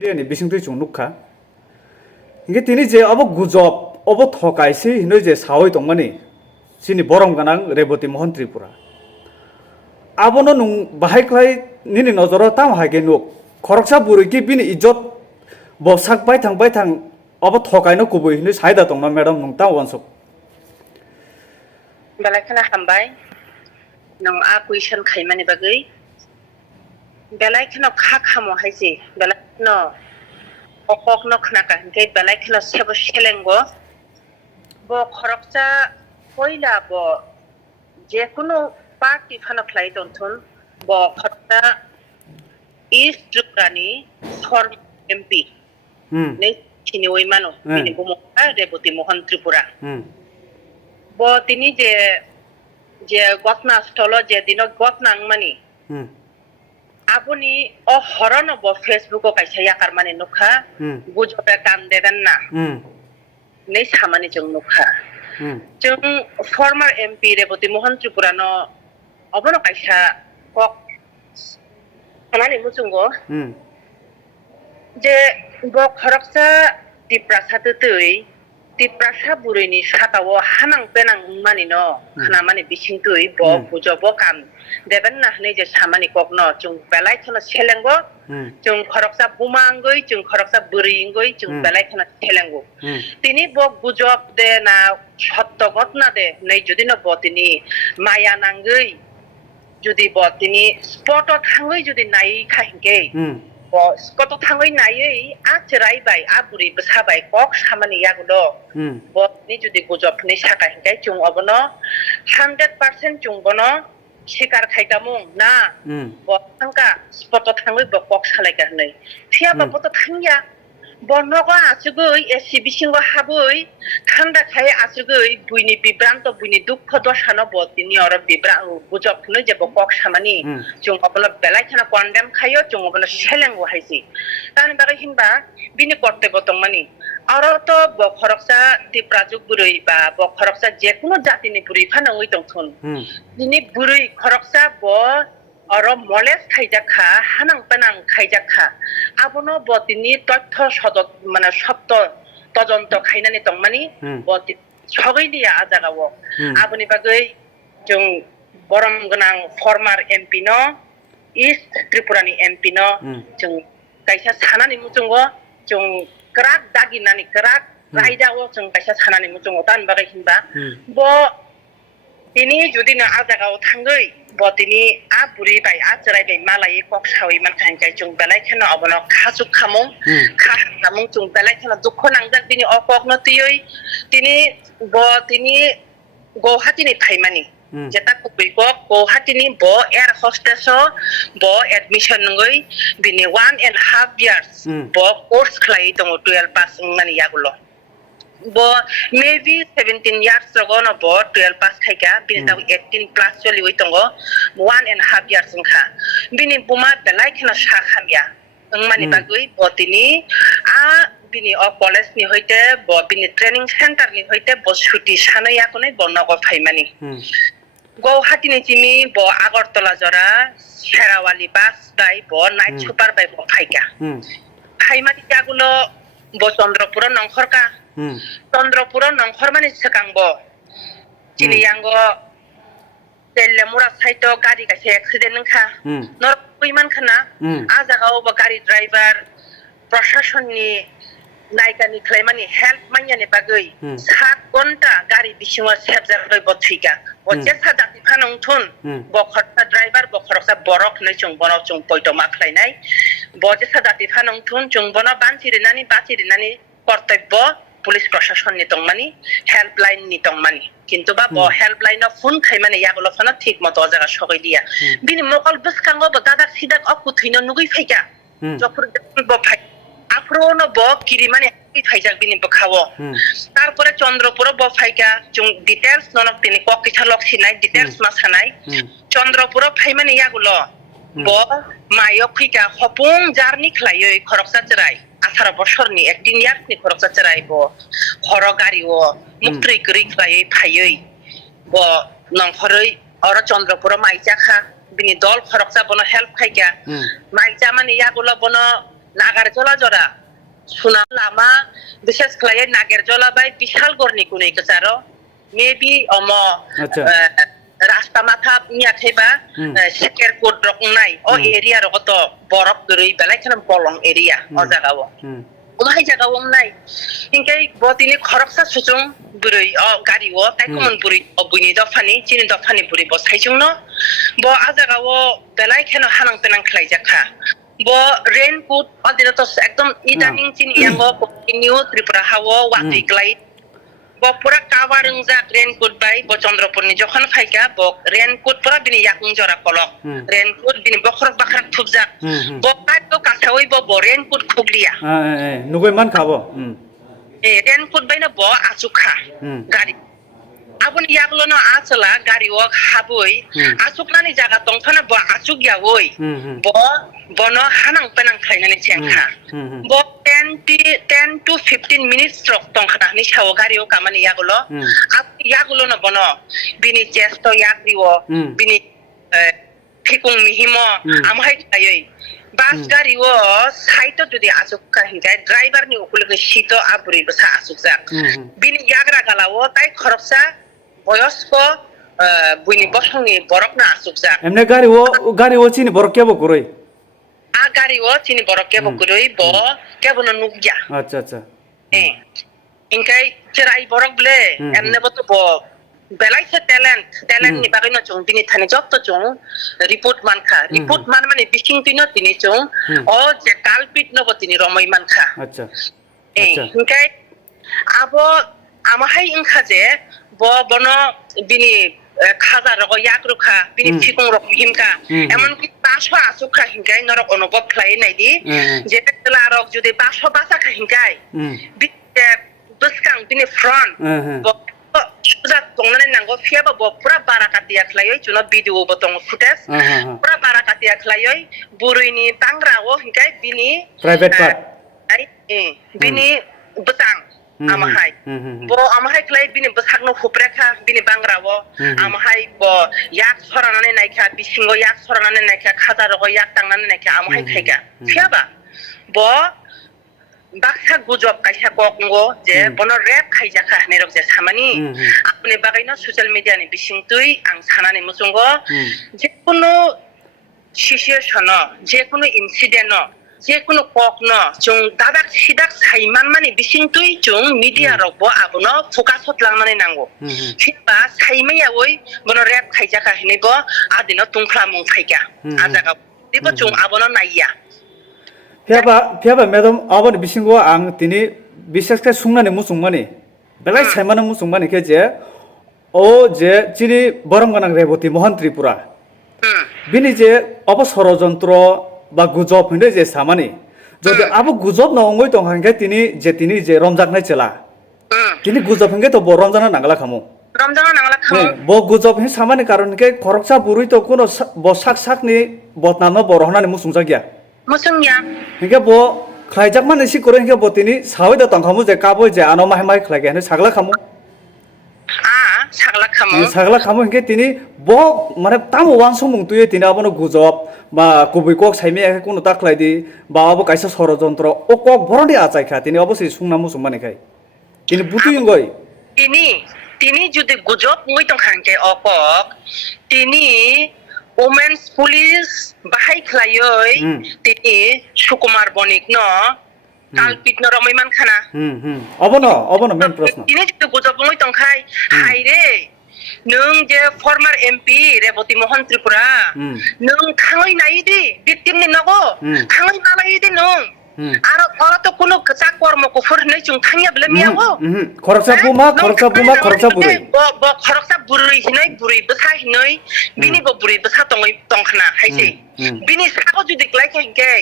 Ini bising tu chung nukha. Inge tini je abo Gujob abo thokai si hinoi je sawai tongmani. Sini borom ganang Rebati Mohon Tripura. Abo no nung bahai klai nini nozoro tam hage nuk. Khoroksa buri ki bini ijot Bwkhuk bai thang abo thokai no kubui hinoi saida tongma madam nung tam wansuk. Balai kana hambai nong a question khaimani bagai balai kana khak hamo haisi balai no okok no khna ka ke balai kana sebo shelengo bo khoroksa koila bo je kuno party phana khlai thun bo khoroksa east Tripurani form MP ne chini oi mano ini bo Rebati Mohon Tripura bo tini je Jakna stolo je dino Jakna mani apuni o horono bo Facebook o kaisa yakar mani nukha Gujob kan dedan na nei Samani jung nukha jung former MP Rebati Mohon Tripura no obono kaisa kok anani musungo je bo khoroksa Tiprajwk tui Tiprajwk burini satawo hanang penang mani no khana mani bising tui bo Gujob kan deban na nei je Samani kok no jung belai thono selengo jung khoroksa bumangoi jung khoroksa buringoi jung belai thono selengo tini bo Gujob de na sotto ঘটনা de nei jodi no bo tini maya nangoi jodi bo tini spot thangoi jodi nai khainge bo spot thangoi nai a chrai bai a buri bsa bai kok Samani yagulo bo ni jodi Gujob ni saka hingai jung obono 100% jung bono শিকার খাইতামুং না বংকা spot থাঙ্গই বকক সালাইকা হই ফিয়া বাবত থাঙ্গিয়া Bongaon আসুগই AC বিসিং হাবই ঠান্ডা খাই আসুগই বুইনি বিভ্রান্ত বুইনি দুঃখ দশানো বতিনি or বিভ্রা Gujob নই যে বকক সামানি জং অবল বেলাই খানা কন্ডেম খাইও জং অবল সেলেঙ্গো হাইছি তান বাগে হিনবা বিনি করতে বতংমানি আর তো বখরকসা Tiprajwk বুরই বা বখরকসা যে কোনো জাতিনি বুরই ফানাঙ্গই দংথন দিনি বুরই খরকসা ব আর মলেস খাইজাখা হানাং পেনাং খাইজাখা আবনো বতিনি তথ্য সদত মানে সত্য তদন্ত খাইনানি তংমানি বতি সগৈ দিয়া আজাগাও আবনি বাগৈ জং বরম গনাং ফরমার এমপি ন ইস্ট ত্রিপুরানি এমপি ন জং কাইসা সানানি মুজুঙ্গো জং kerak daginani kerak raidawo jeng kaisa sanani mujungo tan bagai hinba bo tini jodi na ajagao thangai bo tini a buri bai a chrai bai malai kok sawi man khan kai jung belai khana obono khasuk khamung khamung jung belai khana dukho nangjak tini okok no tiyoi tini bo tini Guwahati ni phaimani jeta kubui Guwahati ni bo air hostess bo admission ngoi bini 1.5 years bo course khlai tongo 12 pass ngani yagulo bo maybe 17 years ago no bo 12 pass khaika bini taw 18 plus choli oi tongo 1.5 years ngkha bini buma belai khana sha khamya ngmani bagui bo tini a bini o college ni hoite bo bini training center ni hoite bo shuti sanaya konai bo nogo phaimani Guwahati ni chimi bo Agartala jora Sherawali bus bai bo night super bai bo phaika phaimani jagulo bo Chandrapura nongkhorka Chandrapura nongkhor mani sekang bo chini yango Telemura saito gari ka accident ngkha nor kuiman khana ajagao bo gari driver প্রশাসন ni naikani khlaimani help manyani bagoi 7 ঘন্টা গাড়ি বিসিংwa sebjar goi bothika boje sadati phanong thun bokhorta driver bokhorsa borok nei chung bono chung poito ma khlainai boje sadati phanong thun chung bono banchirinani bachirinani কর্তব্য police প্রশাসন ni tongmani helpline ni tongmani কিন্তু বা bo helpline phone khaimani yagulo phana ঠিক মতো জায়গা সগই দিয়া বিনি মকল বসকাঙ্গ bo দাদা সিদাক অকুথিন নুগই ফাইকা যখন bo ফাই আফ্রোনো ব কিরিমানে ফাইজাক বিনি বখাও তারপরে চন্দ্রপুর ব ফাইকা জং ডিটেইলস ননক তিনি ককিছা লক্সি নাই ডিটেইলস মা সানাই চন্দ্রপুর ফাইমানে ইয়াগুলো ব মায়ো ফিকা হপুং জার্নি খলাই খরকসা চরাই 18 বছরনি 18 ইয়ার্স ni খরকসা চরাই ব খর গাড়িও মুক্তি করি খলাই ফাইই ব নংখরই অর চন্দ্রপুর মাইজাখা bini dol khoroksa bono help khaika maija mani yagulo bono nagar jola jora suna lama বিশেষ করে নাগের জলা বাই বিশাল গরনি কোনে কচারো মেবি অমো আচ্ছা রাস্তা মাথা নিয়া খাইবা শেকের কোড রকম নাই ও এরিয়া রকত বরফ দরই বেলাই খান বলং এরিয়া ও জায়গাও ওমাই জায়গাও নাই ইনকাই বতিনি খরকসা সুজুং বুরই ও গাড়ি ও তাই কমন বুরি অবুনি দফানি চিনি দফানি বুরি বসাইজুং ন ব আ জায়গাও বেলাই খান হানাং পেনাং খাই জাখা bo raincoat adina to ekdom idaning chin yango continue tripura hawo wati klai bo pura kawarung jak raincoat bai bo chandrapur ni jokhon phaika bo raincoat pura bini yakung jora kolok raincoat bini bokhrak bakhrak thubjak bo kat to kasawai bo raincoat khuglia nugoi man khabo raincoat bai na bo achukha gari abun yaklo no achela gari o khaboi achuknani jaga tongthana bo achuk yaoi bo bono hanang penang khainani chengkha bo 10 to 15 minutes trok tongkhana ni sawo gari o kamani yagulo yagulo no bono bini chesto yakriwo bini phikung mihimo amhai khayoi bus gari o site jodi achukka hingai driver ni ukulge shito aburi basa achukjak bini yagra galawo tai khoroksa boyosko buini bosongni borok na achukjak emne gari o chini borok kebo koroi a gari o chini borok kebo koroi bo kebo no nugja acha acha inkai cherai borok ble emne boto bo belai se talent ni bagay no chung bini thani job to chung report man mane bising tino tini chung o je kalpit no bo tini romai man kha acha inkai abo amahai ingkha je bo bono bini Khwaja rock ইয়াক রুখা বিনি ঠিকুং rock হিমকা এমন কি 500 আসুখা হিমকাই নরক অনুভব fly নাইদি যেটা তেলা rock যদি 500 বাসা খা হিমকাই বিতে বসকাং বিনি ফ্রন্ট যা তংনানে নাঙ্গো ফিয়াবা ব পুরা বারাকাতিয়া খলায়ই চুনো ভিডিও বতং ফুটেজ পুরা বারাকাতিয়া খলায়ই বুরুইনি তাংরাও হিমকাই বিনি প্রাইভেট পার্ট আই বিনি বতাং amahai bo amahai klai bini besakno khuprekha bini bangrawo amahai bo yak soranane naikha bisingo yak soranane naikha khazaro yak tangnane naikha amahai khaiga siaba bo baksa gujob kaisa kokngo je bono rap khaijakha nerok je samani apni bagaino social media ni bisingtui ang sanani musungo je kono situation je kono incident যে কোনো cock ন চুং দাদাক সিদাক সাইমান মানে বিসিং তুই চুং media রব আবনো focus হত লাংনানে নাঙ্গো সিবা সাইমাইয়া ওই বনো র‍্যাপ খাইজাকা হিনেব আদিনো তুংখলা মুং খাইকা আজাকা দিব চুং আবনো নাইয়া ফিয়াবা ম্যাডাম আবন বিসিংগো আং তিনি বিশেষকে সুংনানে মুসুংমানি বেলাই সাইমানা মুসুংমানি কে যে ও যে চিনি বরমগানাং রেবতী মোহন ত্রিপুরা বিনি যে অবসরযন্ত্র বা গুজব হিন্দে যে সামানি যদি আবু গুজব নঙ্গই তং হাঙ্গে তিনি যে রমজাক নাই চেলা তিনি গুজব হিঙ্গে তো রমজানা নাংলা খামু ব গুজব হি সামানি কারণ কে খরকসা বুরুই তো কোন ব সাক নি বতনাম বরহনানি মুসুংজা গিয়া হিঙ্গে ব খাইজাক মানে সি করে হিঙ্গে ব তিনি সাওই দা তং খামু যে কাবই যে আনো মাই মাই খাইগে হে সাগলা খামু সাগলা খামু হিঙ্গে তিনি ব মানে তামো ওয়ানসো মুং তুই তিনি আবনো গুজব বা কবি কক সাইমে কোনো তাকলাই দি বা আবো কাইসা ষড়যন্ত্র ও কক ভরণি আচাই খা তিনি অবশ্যই সুংনা মুসুমানি খাই তিনি বুতুই গই তিনি যদি গুজব মই তং খানকে অকক তিনি ওমেন্স পুলিশ বাহাই খলায়ই তিনি সুকুমার বণিক ন কালপিত ন রমইমান খানা অবনো মেন প্রশ্ন তিনি যদি গুজব মই তং খাই হাইরে nung je former MP Rebati Mohan Tripura nung khangai nai di victim ni nago khangai nalai di nung aro ora to kono kacak kormo ko for nei chung thangya bele miago khoroksa buma buri bo khoroksa buri hinai buri basa hinai bini bo buri basa tongkhana haisi bini sago judi klai khanke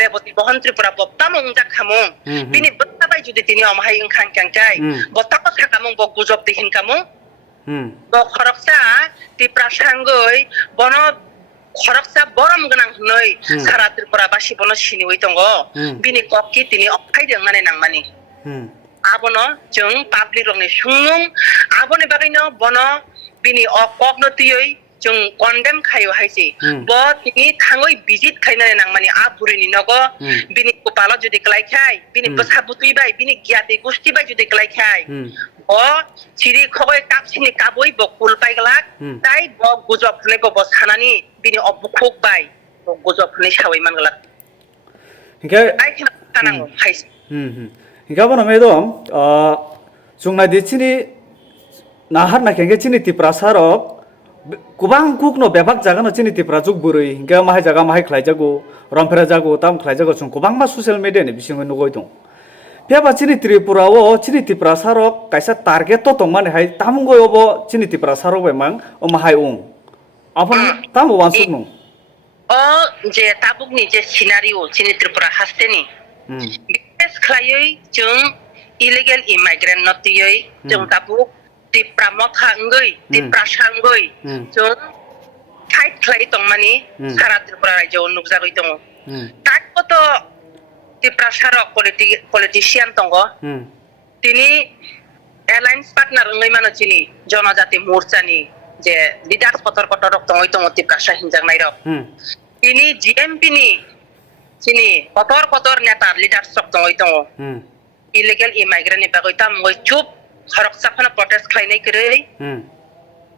Rebati Mohan Tripura bo tamong jak khamung bini bata bai judi tini amhai khang kangkai bo tako sakamung bo gujob dihin kamung bo khoroksa tiprasangoi bono khoroksa borom ganang noi sara tripura basi bono sini oi tongo bini kokki tini okai dengane nangmani abono jung public rongni sungmung aboni bagaino bono bini okokno tuyoi जों condemn खायो हाइसि ब तिनि थाङै visit खायनानै नांमानि आ बुरिनि नगो बिनि कपाला जुदि क्लाइखाय बिनि बसा बुतुइबाय बिनि गियाते गुस्तिबाय जुदि क्लाइखाय अ चिरि खगय कापसिनि काबय ब कुलपाइगलाक ताइ ब गुजब फुनै ब सानानि बिनि अबुखुक बाय ब गुजब फुनै सावै मानगलाक हिंगे आइ खानांगौ हाइसि हिंगा बनो मेदम जोंना दिसिनि नाहार नाखेंगे चिनि तिप्रासारक गोबां कुकनो बेबाक जागानो चिनि तिप्राजुक बुरै हिंगा माहाय जागा माहाय ख्लाइजागो रमफ्रे जागो ताम ख्लाइजागो जों गोबां मा ससियेल मिडिया नि बिसिङै नुगै दं बेबा चिनि त्रिपुराओ चिनि तिप्रासारक काइसा टारगेट तो तंमाने हाय तामुंगो ओबो चिनि तिप्रासारक बेमां ओ माहाय उं आपन ताम वानसुक नं अ जे ताबुकनि जे सिनारिओ चिनि त्रिपुरा हास्तेनि बिस ख्लायै जों इलिगेल इमाइग्रेन्ट नतियै जों ताबुक तिप्रामखांगै तिप्रासांगै जों फाइट ख्लायै तंमानि सारा त्रिपुरा रायजोआव नुकजागै दङ ताकबोथ तिप्रासारक पलिटिशियान दङ तिनि एलायन्स पार्टनार ओंगै मानो चिनि जनजाति मोर्चानि जे लिडार्स कतर कतर रक दङ तिप्रासा हिनजांनाय रक तिनि जीएमपी नि चिनि कतर कतर नेता लिडार्स रक दङ इलिगेल इमाइग्रेन्ट नि बागै ताम मै चुप खरक साफना प्रोटेस्ट खालायनाय करै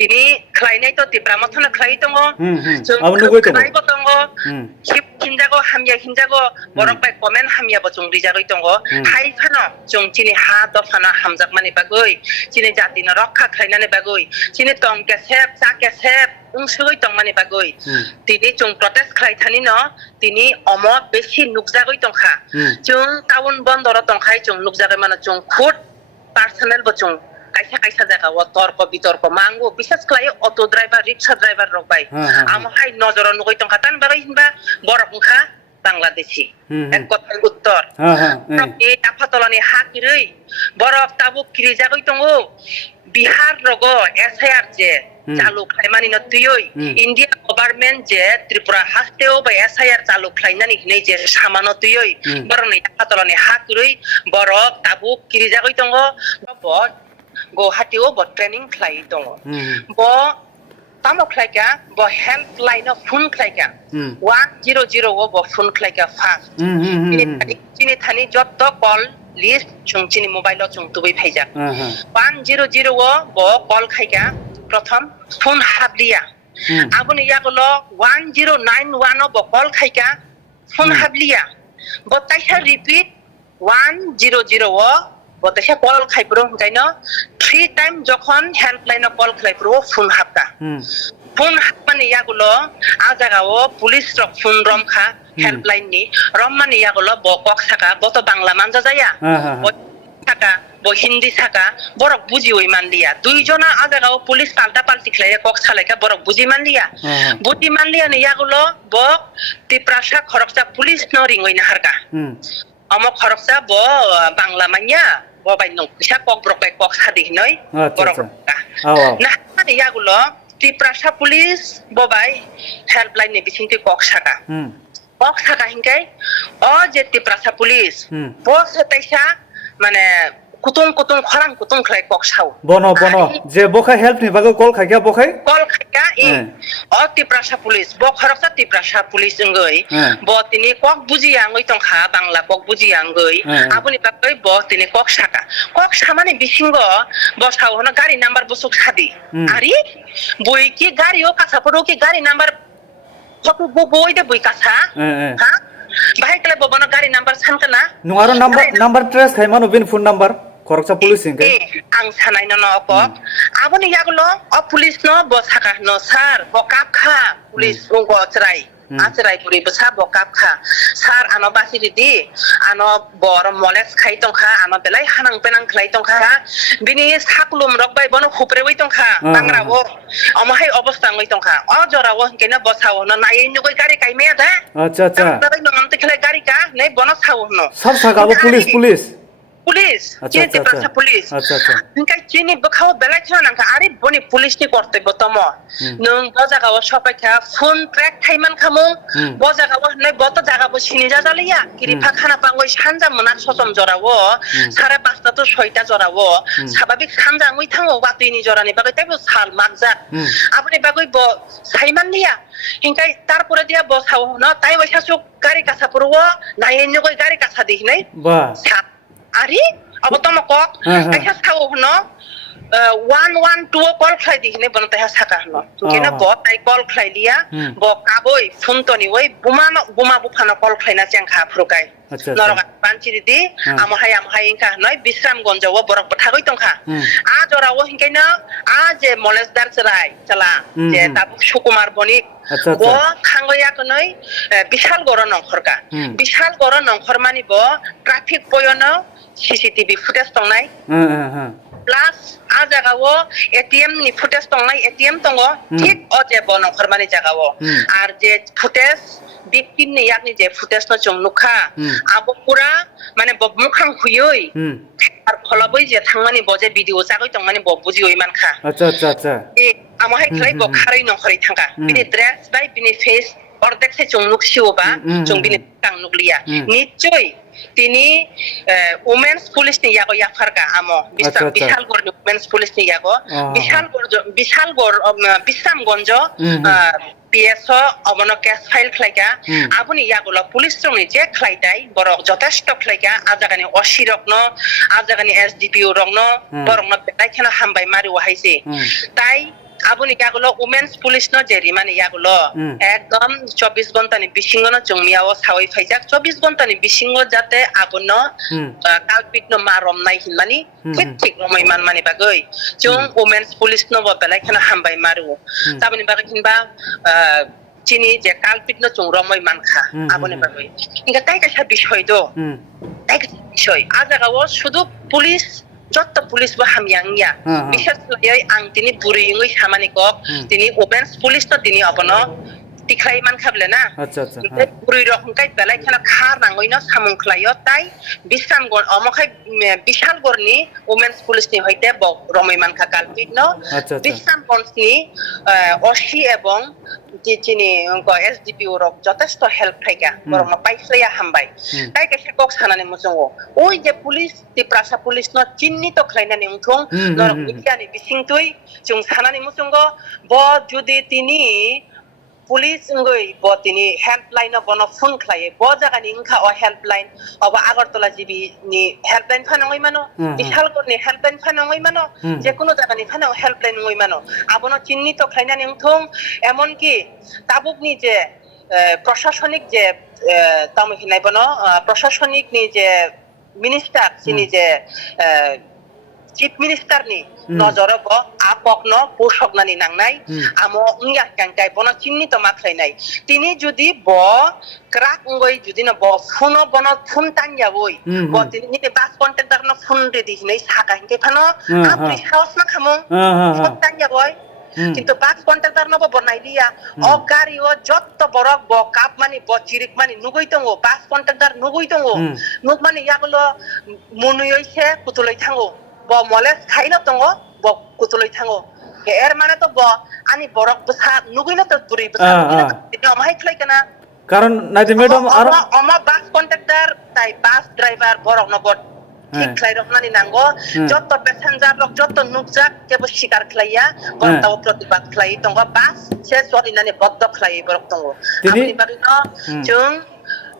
तिनि खालायनाय तो तिप्रामथना खालाय दङ जों खालायबो दङ हिनजागो हामिया हिनजागो बरक बाय कमेन्ट हामियाबो जों रिजागै दङ हाइफानो जों चिनि हा दफाना हामजाक मानि बागै चिनि जातिनो रक्षा खालायनानै बागै चिनि तंग केसेब सा केसेब उंसगै दं मानि बागै तिनि जों प्रोटेस्ट खालायथानि न तिनि अम बेसि नुकजागै दंखा जों टाउन बन्दर दंखाय जों नुकजागै मानो जों खुद पार्सनेल बचुं काइसा काइसा जागा व तर्क बितर्क मांगो विशेष खालाय अटो ड्राइवर रिक्शा ड्राइवर रक बाय आमहाय नजर नुगै दंखा तान बागै हिनबा बरकखा बांलादेशी एक कथाय उत्तर ए आफातलानि हा किरै बरक ताबुक किरि जागै दङो बिहार रगो एसआईआर जे चालू खायमानि न तुयै इंडिया गवर्नमेंट जे त्रिपुरा हास्तेओ बा एसआईआर चालू खायनानि हिनै जे सामानो तुयै बरनै आफातलानि हा किरै बरक ताबुक किरि जागै दङो ब गुवाहाटीओ ब ट्रेनिंग खाय दङ ब तामो खायका ब हेल्पलाइन फोन खायका 100 ओ ब फोन खायका फास्ट चिनि थानि जत्त कल लिस्ट चुंचिनि मोबाइल चुंतुबै फाइजा 100 ओ ब कल खायका प्रथम फोन हाबलिया आबुनि यागलो 1091 ब कल खायका फोन हाबलिया ब ताइसा रिपीट 100 ओ बतैसा कल खाइब्रो जायनो 3 टाइम जखन हेल्पलाइन कल खाइब्रो फोन हाबता फोन हाबमानि यागलो आ जागाओ पुलिस रक फोन रमखा हेल्पलाइन नि रममानि यागलो बकक साका बत बांला मानजा जाया साका ब हिंदी साका बरक बुजिओइ मानलिया दुई जना आ जागाओ पुलिस पाल्टा पाल्टी खलाय कक सालायका बरक बुजि मानलिया नि यागलो ब तिप्रासा खरकसा पुलिस न रिंगै नाहारका अम खरकसा ब बांला मान्या बबाय नं फिसा कक ब्रकबाय कक सादि हिनै बरक ना यागलो तिप्रासा पुलिस बबाय हेल्पलाइन नि बिसिंति कक साका हिंकाय अ जे तिप्रासा पुलिस ब सतैसा माने कुतुं कुतुं खरां कुतुं खलाय कक साव बनो जे बखा हेल्प नि बागै कल खायका बखै कल खायका अ तिप्रासा पुलिस ब खरकसा तिप्रासा पुलिस ओंगै ब तिनि कक बुजिया ओंगै तंखा बांला कक बुजिया ओंगै आबुनि बागै ब तिनि कक सामानि बिसिंगो ब सावहनो गारि नाम्बार बसुक सादि आरि बय की गारि ओ कासाफोरो की गारि नाम्बार फटो बय दे बय कासा हा बाहाय कले बबनो गारि नाम्बार सानकना नुआरो नाम्बार ट्रेस खायमानो बिन फोन नाम्बार खरकसा पुलिस हिंकै आं सानाय न अक आबुनि यागलो अ पुलिस न ब साका न सार ब कापखा पुलिस उंगो चराय आचराय पुरि बसा ब कापखा सार आनो बासिरिदि आनो बर मलेस खाय तंखा आनो बेलाय हानां पेनां खलाय तंखा बिनि साकलुम रक बाय बनो खुप्रेवै तंखा बांरावो अमहाय अवस्था ngै तंखा अ जरावो केना बसावो न नायै नुगै गारि कायमेया दा अच्छा दाबै नमते खलाय गारि का नै बनो सावो न सब सागाबो पुलिस পুলিশ আচ্ছা, চিনি আচ্ছা, তিপ্রাসা আচ্ছা। পুলিশ আচ্ছা, আচ্ছা। ইনকাই চিনি বখাও বেলাই ছিল নাঙ্কা আরে বনি পুলিশনি কর্তব্য তম নং বজাগাও সবাইকা ফোন ট্র্যাক থাইমান খামু বজাগাও নাই বত জাগাবো সিনি জাজালিয়া কিরিফা খানা পাঙ্গই সানজা মোনা সসম জরাও 5:30 তো 6টা জরাও স্বাভাবিক সানজা মই থাঙো বাতুইনি জরানি বাগৈ তাইবো সাল মাগজা আপনি বাগৈ ব সাইমান দিয়া ইনকাই তারপরে দিয়া বসাও না তাই বসাসু গাড়ি কাছা পড়ব নাইয়েন গই গাড়ি কাছা দিই নাই বাহ আরে अब तो मको ऐसा था वो न 112 कॉल खाई दिखने बनता है सका न कि ना बहुत आई कॉल खाई लिया वो काबोई फोन तो नहीं वही बुमा बुफाना कॉल खाई ना चंग खा फ्रुकाई नरगा पांची दीदी आमहाय इनका नय विश्राम गंज वो बरक बठागई तंखा आज और वो हिंके ना आज मोलेसदार चला जे ताबु सुकुमार बनिक वो खांगया को नय विशाल गरो नखरका विशाल गरो नखर मानि बो ट्रैफिक पयन सीसीटीवी फुटेज तंनाय प्लस आ जागावो एटीएम नि फुटेज तंनाय एटीएम तंगो ठीक अजे बो नखर मानि जागावो आर जे footage victim ni yakni je footage no chung nukha abo pura mane bob mukhang huyoi ar kholaboi je thangmani boje video chagoi tongmani bob buji oi mankha acha e amahai khlai bo kharai no khari thanga bini dress by bini face ordek se chung nuksiwa chung bini tang nukliya nichoi tini women's police ni yago yafarka amo bishal gor women's police ni yago bishal gor bisramgonjo PSO অবন case file খাইকা আপনি ইয়াগুলো police চংনি যে খাইতাই বড় যথেষ্ট খাইকা আজাগানি অশিরকন আজাগানি SDPO রংন বরংন বেলাইখানা হামবাই মারি ওহাইছে তাই আপনি ইয়াগুলো উমেন্স পুলিশ ন জেরি মানে ইয়াগুলো একদম 24 ঘন্টানি বিশিঙ্গন চংমিয়াও সাওই ফাইজাক 24 ঘন্টানি বিশিঙ্গ যাতে আপন কালপিট ন মারম নাই হিনমানি ঠিক রমাই মান মানি বাগৈ চং উমেন্স পুলিশ ন বেলাইখানা হামবাই মারু তাবনি বাগৈ কিনবা চিনি যে কালপিট ন চং রমাই মানখা আপনি বাগৈ ইনকা তাই কাছে বিষয় দো তাই বিষয় আজাগাও শুধু পুলিশ যত পুলিশ বা হামিয়াংয়া বিশেষ করে আং তিনি বুড়িঙ্গই সামানি কক তিনি ওমেন্স পুলিশ তো তিনি আপন টিখাই মান খাবলে না আচ্ছা বুড়ি রকম কাই বেলাই খানা খার নাঙ্গই না সামুং খলাইও তাই বিশ্রাম গণ অমখাই বিশাল গরনি ওমেন্স পুলিশ নি হইতে রমাই মানখা কালপিট ন বিশ্রাম গণনি অশি এবং চিনি SDPO রক যথেষ্ট হেল্প থাইকা বরং পাইছয়া হামবাই তাই কাছে কক সানানি মুজঙ্গো ওই যে পুলিশ তিপ্রাসা পুলিশ ন চিহ্নিত খাইনানি উঠং নরক বিজ্ঞানী বিসিংতুই जों সানানি মুজঙ্গো ব যদি তিনি police ngoi bo tini helpline bono phone khlai bo jaga ni ngkha o helpline oba agartala jibi ni helpline phanongoi mano bishal kor ni helpline phanongoi mano je kono jaga ni phano helpline ngoi mano abono চিহ্নিত khlaina ni ngthong emon ki tabuk ni je প্রশাসনিক যে তামহি নাই বনো প্রশাসনিক ni je minister sini je chief minister নি নজরব আপকন পোষকনানি নাংনাই আমো ইয়া কাংকাই বন চিহ্নিত মাত্রাই নাই তিনি যদি ব ক্রাক ngoi যদি না ব ফোন বন ফোন টাঙ্গা বই ব তিনি বাস কন্ট্রাক্টর ন ফোন রেডি নাই সাকা হিকে ফানো আপনি সাহস না খামো ফোন টাঙ্গা বই কিন্তু বাস কন্ট্রাক্টর ন বনাই দিয়া অ গাড়ি ও যত বড় ব কাপ মানি ব চিরিক মানি নুগই তঙ্গো বাস কন্ট্রাক্টর নুগই তঙ্গো নুগ মানি ইয়াগুলো মনুই হইছে কুতুলাই থাঙ্গো ব মলেস খাইলো তঙ্গো ব কুতুলাই থাঙ্গো এর মানে তো ব আনি বরক বসা নুগইলো তো পুরি বসা এটা আমাই খাই কেনা কারণ নাইতে ম্যাডাম আর আমা বাস কন্ট্রাক্টর তাই বাস ড্রাইভার বরক নগর ঠিক খাই রকমানি নাঙ্গো যত প্যাসেঞ্জার রক যত নুকজাক কেব শিকার খাইয়া বন্তাও প্রতিবাদ খাই তঙ্গো বাস সে সরিনানি বদ্ধ খাই বরক তঙ্গো আপনি বাকি ন जों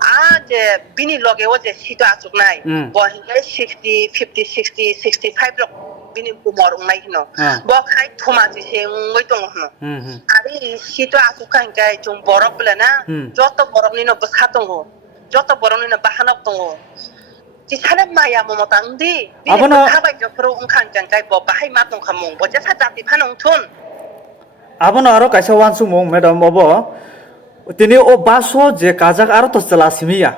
आज बिनी लगे वो जे सीट आचुक नाय बहिंगाय 60 50 60 65 रक बिनी उमर उंनाय हिनो बखाय थमासि से उंगै दङ हनो आरो सीट आचुक कांगाय जों बरक बलेना जत बरकनि न बखा दङ जत बरकनि न बाहानक दङ जिसाने माया ममता उंदि बिनि खाबाय जफरो उंखां कांगाय ब बाहाय मा दङ खामुं ब जेसा जाति फानং थुन आबनो आरो कायसा वानसु मं मैडम अबो তিনি ও বাসো যে কাজাক আরো তো চালাসিমিয়া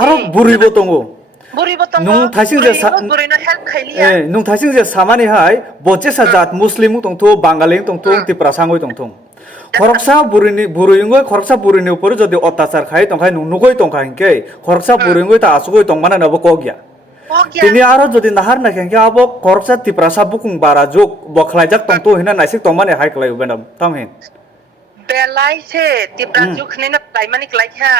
আরো বুড়িবো তঙ্গো নুং থাইসিং যে নুং থাইসিং যে সামানি হাই বজেসা জাত মুসলিম তংতো বাঙালি তংতো তিপ্রাসাঙ্গই তংতো খরকসা বুড়িঙ্গই খরকসা বুড়িনি উপরে যদি অত্যাচার খাই তংখাই নুগই তংখাইকে খরকসা বুড়িঙ্গই তা আসুগই তংমানা নব কগিয়া tini aro jodi nahar na kengke abo koroksa tiprasa bukung barajuk bokhlaijak tongto hina naisik tongmani hai klai benam tamhin belai se Tiprajwk ne na klaimani klaikha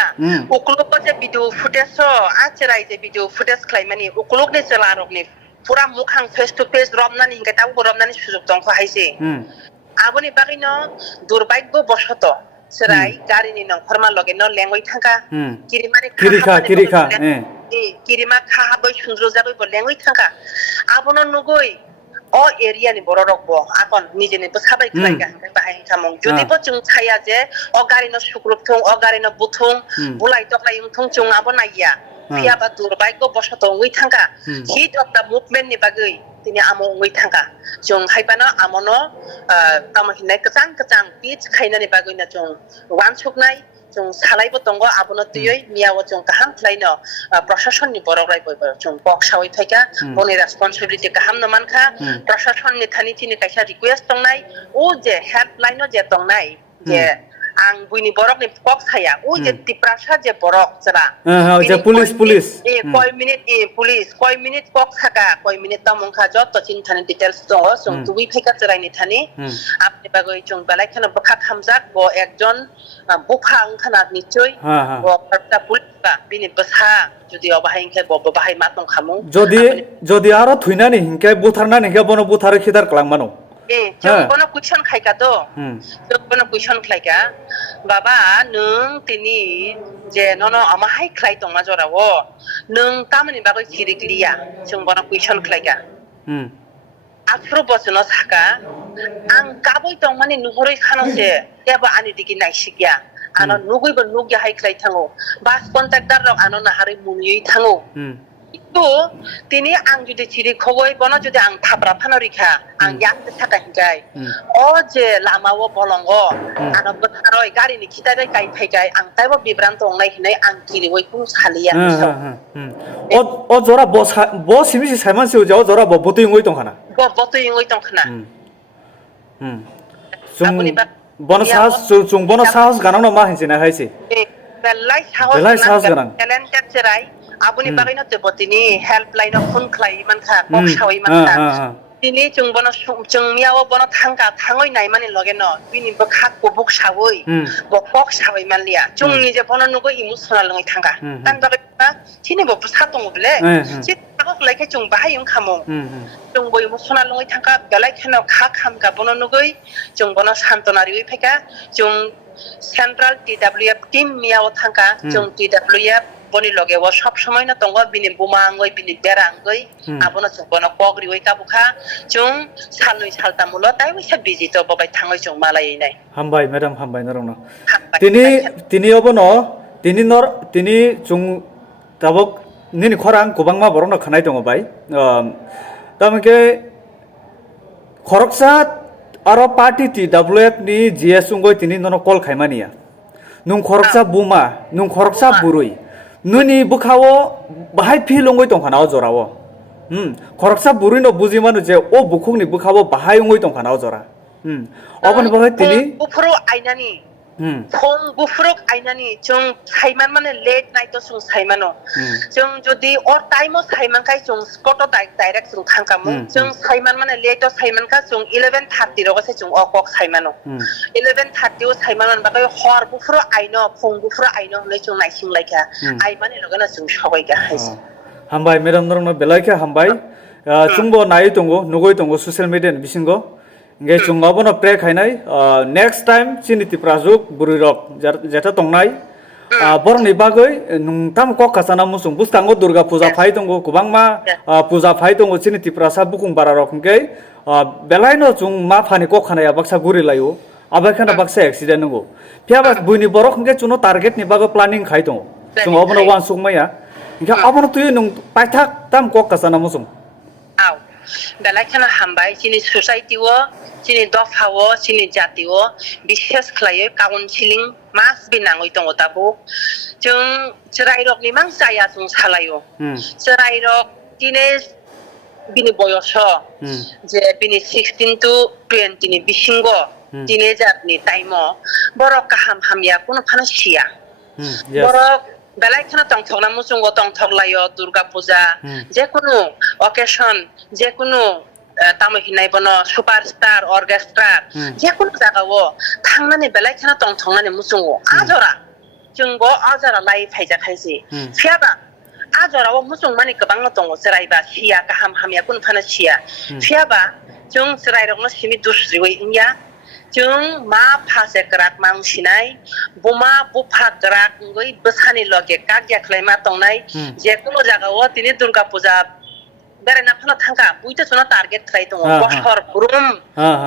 uklok je video footage acherai je video footage klaimani uklok ne selarok ne pura mukhang face to face romnani hinga tabu romnani sujok tongkho haise aboni bagino durbagyo boshoto serai gari ni nong formal loge no lengoi thangka kirika kirima kha boi sundro jagoi bo lengoi thangka abono nugoi o area ni bororok bo akon nije ni sabai klaika bahai kamong jodi bo chung chaya je o gari no sukrup thong o gari no buthung bulai toklai thong chung abo Naiya pia ba durbagyo boshoto ngoi thangka heat of the movement ni bagai tini amo ngoi thangka chung haibana amono tamo hinai kacang pitch khaina ni bagoi na chung wansuk nai chung salai bo tongo abono tuyoi miawo chung kaham khlaino proshashan ni borograi boi chung boksawai thaika boni responsibility kaham no mankha proshashan ni thani tini kaisa request tongnai o je helpline no je tongnai je ang buini borok ni pok saya o je tiprasa je borok jara je police koi minute pok thaka koi minute tamong kha jot chin thani details to sung tuwi pheka jarai ni thani apni bagoi chung balai khana Bwkhuk hamjak bo ekjon Bwkhuk khana nichoi bo ta police ba bini basa jodi obahai khe bo bahai matong khamung jodi aro thuinani hinke butharna hinke bono buthare khidar klangmano chung bono question khaika do chung bono question khaika baba nung tini je nono amahai khlai tongma jorawo nung tamani bagoi chirikliya chung bono question khaika afro bosono saka ang kaboi tongmani nuhoroi khanose eba ani diki naisikya ano nugoi bo nugya hai khlai thango bus contactor rok ano nahari muniyei thango itu tini ang jodi chiri khogoi bono jodi ang thapra phanorikha ang yakte thaka hingai o je lama wo bolongo ano botharoi gari ni khitai kai phaikai ang taibo bibranto ongnai hinai ang kiri woi kum saliya o jora bo simisi saiman se jo jora bo botui ngoi tongkhana bo botui ngoi tongkhana chung bono sahas ganang no ma hinsina haisi belai sahas ganang Selengjak cerai abuni bagino te botini helpline phone khlai man kha kok sawai man kha tini chung bono chung miawo bono thangka thangoi nai mani loge no bini Bwkhuk ko buk sawoi bo kok sawai man lia chung ni je bono nugo emotional ngai thangka tan bagina tini bo sa tong ble sit kok lai khe chung bahai yung khamong chung bo emotional ngai thangka belai kheno kha kham ka bono nugoi chung bono santonari oi pheka chung central TWF team miawo thangka chung TWF boni loge wo sob সময় na tongo bini bumangoi bini berangoi abono chungbono pogri oi kabukha chung salnoi saltamulo tai wisa busy to bobai thangoi chung malai nai hambai madam hambai narong tini obono tini chung tabok nini khorang kubangma borong khanai tongo bai tamke khoroksa aro party TWF ni GS ungoi tini nono call khaimania nung khoroksa buma nung khoroksa burui nuni bukhawo bahai philongoi tongkhana jorawo khoroksa burui no bujimanu je o Bwkhuk ni bukhawo bahai ungoi tongkhana jora obon bahai tini bufro ainani phong bufrok ainani chung saiman mane late night to chung saimano chung jodi or time o saiman kai chung spot o direct chung thangkamu chung saiman mane late o saiman ka chung 11:30 ro se chung o kok saimano 11:30 o saiman man bakai hor bufro aino phong bufro aino le chung naising laika ai mane logana chung shobai ka hais hambai madam norno belaika hambai chungbo nai tongo nugoi tongo social media ni bisingo nge chung abono pre khainai next time chini Tiprajwk burirok jeta tongnai borni bagoi nungtam kok kasana musung bustango durga puja phai tongo kubangma puja phai tongo chini Tiprasa bukung bararok nge belaino chung ma phani kok khanaya baksa guri layo abakhana baksa accident ngo phiaba buini borok nge chuno target ni bago planning khai tongo chung abono wan sungmaya nge abono tuyi nung paithak tam kok kasana musung aw belai khana hambai chini society wo chini dopha wo chini jati wo bishes khlai counseling mas binangoi tongo tabu chung cherai rok ni mang saya chung salayo cherai rok teenage bini boyoso je bini 16 to 20 ni bisingo teenager ni time borok kaham hamya kono phana sia borok belai khana tongthok na musungo tongthok layo durga puja jekunu occasion jekunu tamo hinai bono superstar orchestra jekunu jaga o thangnani belai khana tongthoknani musungo ajora jungbo ajora lai phaija khaisi fiaba ajora o musung mani kabang tongo seraiba sia kaham hamya kun phana sia fiaba jung serai rokno simi dusri oi inya jung ma phase krak mang sinai buma bufa krak ngoi besani loge kagya khlaima tongnai jekuno jaga o tini durga puja berena phana thangka buita chuna target khlai tongo boshor burum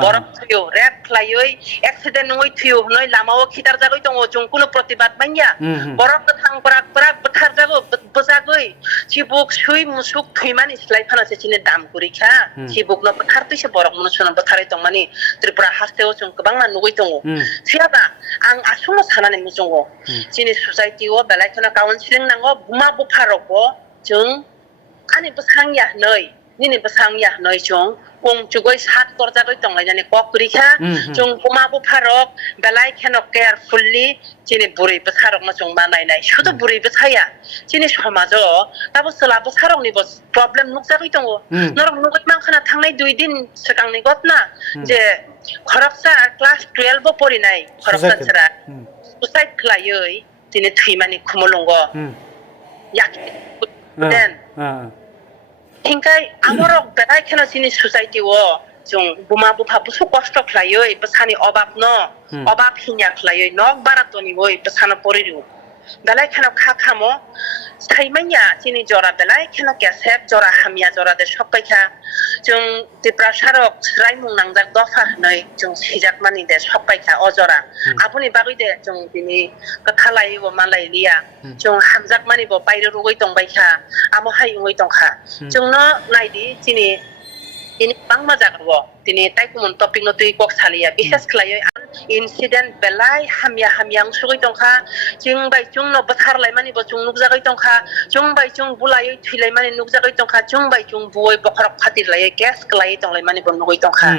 borok thyo red khlaiyoi accident ngoi thyo noi lamao khitar jagoi tongo jung kuno protibad banya borok thang prak prak bathar jago bojagoi chibuk sui musuk thimani slai phana se chine dam kurikha chibuk no bathar tuise borok muno chuna batharai tongmani tripura hasteo chung kabang ma nugoi tongo siaba ang asumo sanani mujongo chini society o belai khana counseling nango buma bupharoko jung ani basangya noi nini basangya noi chung kung chugoi sat torja goi tonglai jani kokuri kha chung buma bupharok belai khano carefully chini buri basarok ma chung banai nai shodo buri basaya chini somajo tabo sala basarok ni bos problem nukja goi tongo norok nugot mang khana thangnai 2 din sakangni gotna je khoroksa class 12 bo pori nai khoroksa chara suicide khlaioi chini thimani khumolongo yak den Hingkai amorok belai khana chini society o jung buma bupa busu kosto khlaioi basani obab no obab hinya khlaioi nok baratoni oi basana poriru belai khana khamo saimanya chini jora belai khana kesep jora hamya jora de sokpaikha jung tiprasarok raimung nangjak dofa noi jung sijak mani de sokpaikha ojora abuni bagoi de jung tini kathalai bo malai liya jung hamjak mani bo paire rugoi tongbaikha amo hai ungoi tongkha jung no naidi chini ini bangma jagro tini taikumon topic no tui kok salia bisas khlayo incident belai hamya hamyang sugoi tongkha jung bai jung no bathar lai mani bo jung nuk jagai tongkha jung bai jung bulai thilai mani nuk jagai tongkha jung bai jung buoi bokhorok phatir lai gas klai tonglai mani bo nugoi tongkha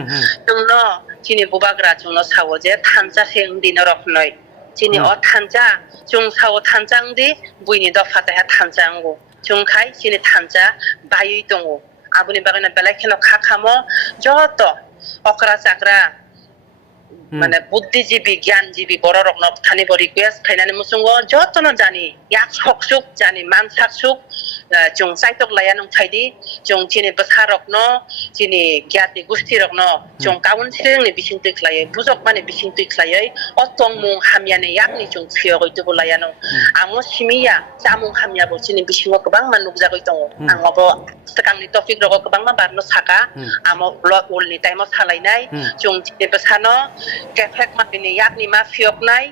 jung no chini bubagra jung no sawo je thancha seng dinorok noi chini o thancha jung sawo thanchang di buini do phata ha thanchang jung khai chini thancha bayui tongo abuni bagana belai kheno khamo joto okra chakra মানে বুদ্ধিজীবী জ্ঞানজীবী বড় রকম Thani request ফাইনানি মুসুঙ্গ যতন জানি এক সকসুক জানি মান সাকসুক জং সাইতক লায়ানুং থাইদি জং চিনি বসা রকন চিনি জ্ঞাতি গোষ্ঠী রকন জং কাউন সিংনি বিসিং তুই খ্লাयै বুজক মানে বিসিং তুই খ্লাयै অতং মুং হামিয়ানে yakni জং ফিয় গইতো লায়ানুং আমো সিমিয়া জামুং হামিয়াবো চিনি বিসিং গোबां মান নুকজাগৈ दङ आंबो सकांनि टपिक रग गोबां मा बारनो साका आमो उलनि टाइमो सालायनाय जं चिनि बसानो केफेक मानि yakni ma fioknai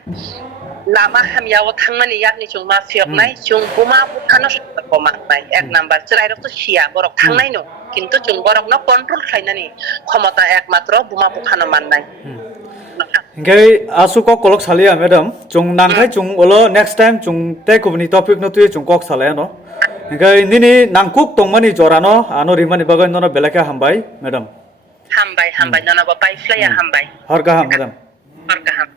lama hamyawo thangmani yakni chung ma fioknai chung buma bukhano komanai ek number chrai rok to sia borok thangnai no kintu chung borok no control khlainani khomata ekmatro buma bukhano mannai Hinggai asu kok kolok salia madam chung nangkai chung olo next time chung te kubni topic no tu chung kok salia no hinggai nini nangkuk tongmani jorano ano rimani bagai no belaka hambai madam hambai nona ba pai flya hambai harga ham madam harga ham